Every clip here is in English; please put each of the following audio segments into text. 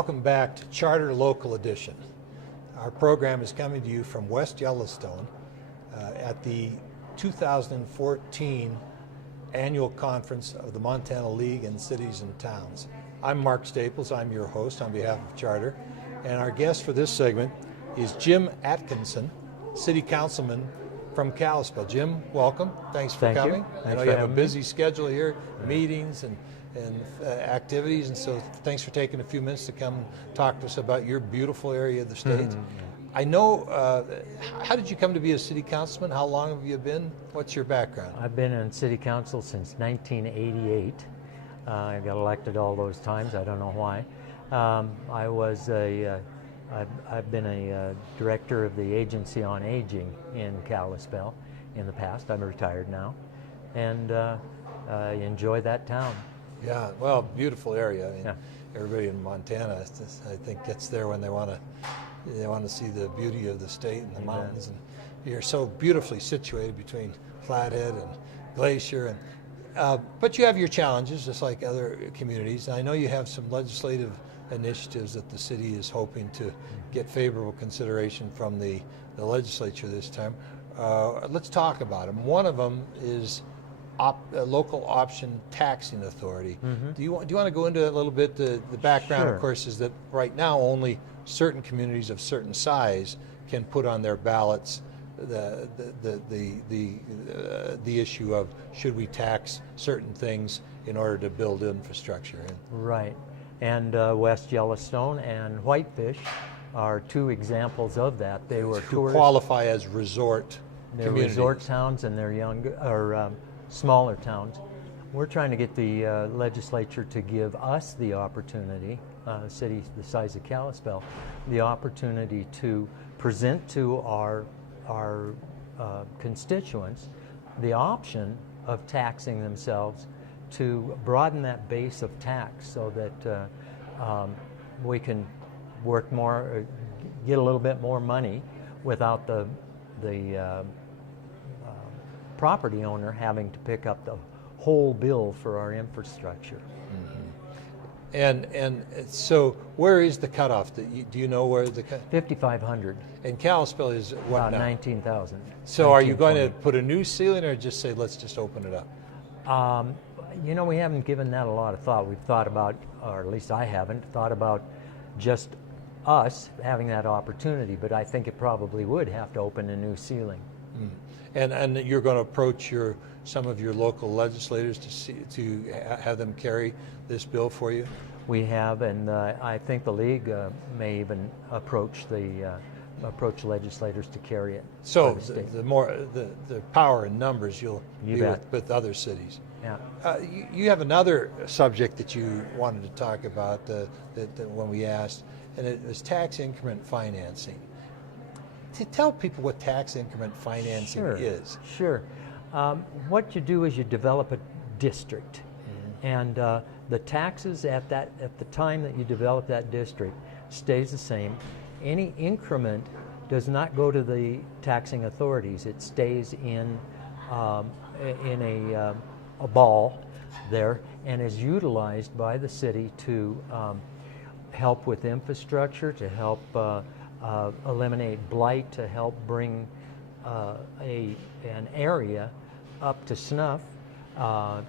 Welcome back to Charter Local Edition. Our program is coming to you from West Yellowstone at the 2014 Annual Conference of the Montana League in Cities and Towns. I'm Mark Staples, I'm your host on behalf of Charter, and our guest for this segment is Jim Atkinson, City Councilman from Kalispell. Jim, welcome. Thanks for coming. I know you have a busy schedule here, meetings and activities, and so thanks for taking a few minutes to come talk to us about your beautiful area of the state. I know, how did you come to be a city councilman? How long have you been? What's your background? I've been in city council since 1988. I got elected all those times. I don't know why. I've been a director of the Agency on Aging in Kalispell in the past. I'm retired now, and I enjoy that town. Yeah, well, beautiful area. I mean, everybody in Montana, I think, gets there when they want to see the beauty of the state and the mountains. And you're so beautifully situated between Flathead and Glacier, and but you have your challenges, just like other communities. And I know you have some legislative initiatives that the city is hoping to get favorable consideration from the legislature this time. Let's talk about them. One of them is local option taxing authority. Do you want to go into a little bit? The background, Sure. of course, is that right now only certain communities of certain size can put on their ballots the issue of should we tax certain things in order to build infrastructure. Right, and West Yellowstone and Whitefish are two examples of that. They were who qualify as resort communities. Resort towns, and they're younger or smaller towns. We're trying to get the legislature to give us the opportunity, cities the size of Kalispell, the opportunity to present to our constituents the option of taxing themselves, to broaden that base of tax so that we can work more, get a little bit more money without the property owner having to pick up the whole bill for our infrastructure. And so where is the cutoff? Do you know where the 5,500. And Kalispell is what About now? 19,000. So are you going to put a new ceiling or just say let's just open it up? You know, we haven't given that a lot of thought. We've thought about, or at least I haven't, thought about just us having that opportunity, but I think it probably would have to open a new ceiling. And you're going to approach some of your local legislators to have them carry this bill for you? We have, and I think the league may even approach legislators to carry it. So the power in numbers you'll be with other cities. Yeah. You have another subject that you wanted to talk about that when we asked, and it was tax increment financing. To tell people what tax increment financing is. Sure. What you do is you develop a district, and the taxes at the time that you develop that district stays the same. Any increment does not go to the taxing authorities. It stays in a ball there and is utilized by the city to help with infrastructure, to help eliminate blight, to help bring an area up to snuff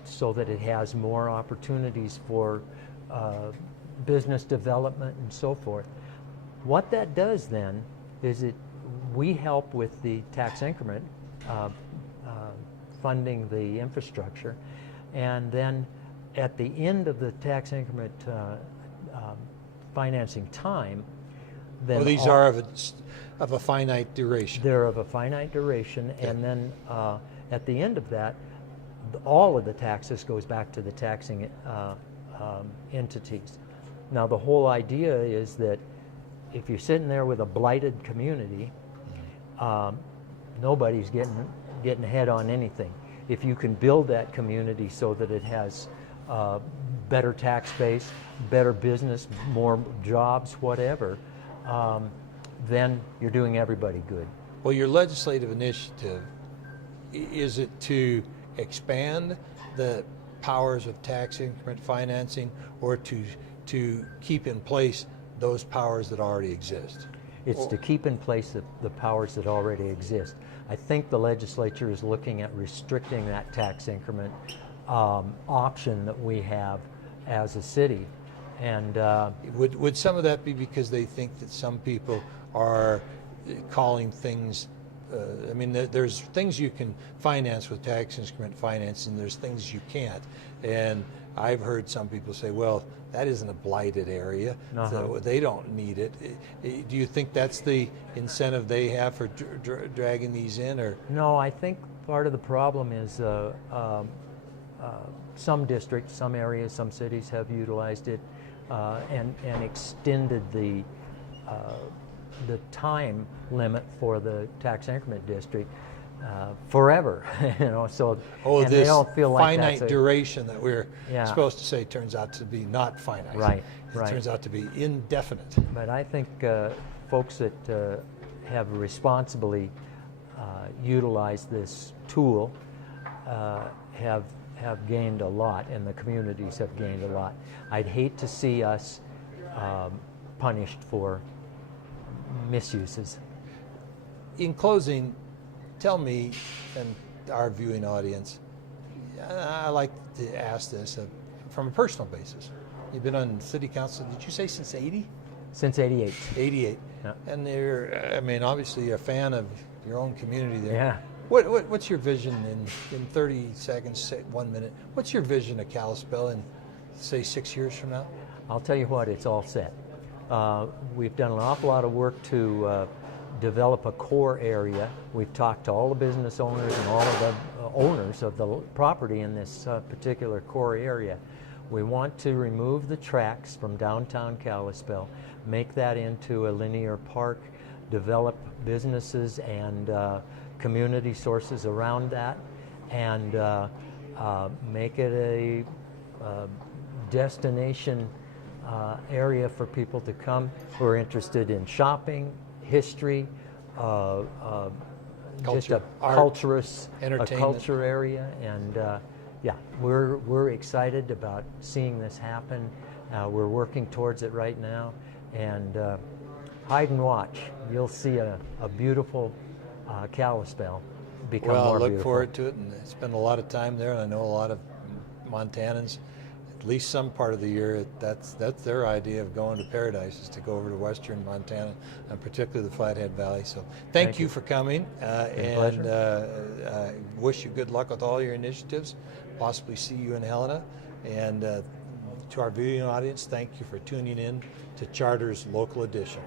so that it has more opportunities for business development and so forth. What that does then is we help with the tax increment, funding the infrastructure, and then at the end of the tax increment financing time, then these are of a finite duration. They're of a finite duration, and then at the end of that, all of the taxes goes back to the taxing entities. Now, the whole idea is that if you're sitting there with a blighted community, nobody's getting ahead on anything. If you can build that community so that it has better tax base, better business, more jobs, whatever, then you're doing everybody good. Well, your legislative initiative, is it to expand the powers of tax increment financing, or to keep in place those powers that already exist. It's to keep in place the powers that already exist. I think the legislature is looking at restricting that tax increment option that we have as a city. And Would some of that be because they think that some people are calling things, I mean, there's things you can finance with tax increment financing, there's things you can't. And I've heard some people say, well, that isn't a blighted area, so they don't need it. Do you think that's the incentive they have for dragging these in? Or no, I think part of the problem is some districts, some areas, some cities have utilized it and extended the time limit for the tax increment district forever, you know. So and they don't feel like finite that's duration that we're supposed to say turns out to be not finite. Right. It turns out to be indefinite. But I think folks that have responsibly utilized this tool have gained a lot, and the communities have gained a lot. I'd hate to see us punished for misuses. In closing, tell me and our viewing audience, I like to ask this from a personal basis. You've been on city council, did you say since 80? Since 88. 88. Yeah. And I mean, obviously a fan of your own community there. Yeah. What's your vision in 30 seconds, 1 minute? What's your vision of Kalispell in, say, 6 years from now? I'll tell you what, it's all set. We've done an awful lot of work to develop a core area. We've talked to all the business owners and all of the owners of the property in this particular core area. We want to remove the tracks from downtown Kalispell, make that into a linear park, develop businesses and community sources around that, and make it a destination area for people to come who are interested in shopping, history, just a culturous, a culture area, and yeah, we're excited about seeing this happen. We're working towards it right now, and hide and watch. You'll see a beautiful Kalispell become more beautiful. Well, I look forward to it, and spend a lot of time there, and I know a lot of Montanans. At least some part of the year, that's their idea of going to paradise, is to go over to western Montana, and particularly the Flathead Valley. So thank you for coming, and wish you good luck with all your initiatives, possibly see you in Helena. And to our viewing audience, thank you for tuning in to Charter's Local Edition.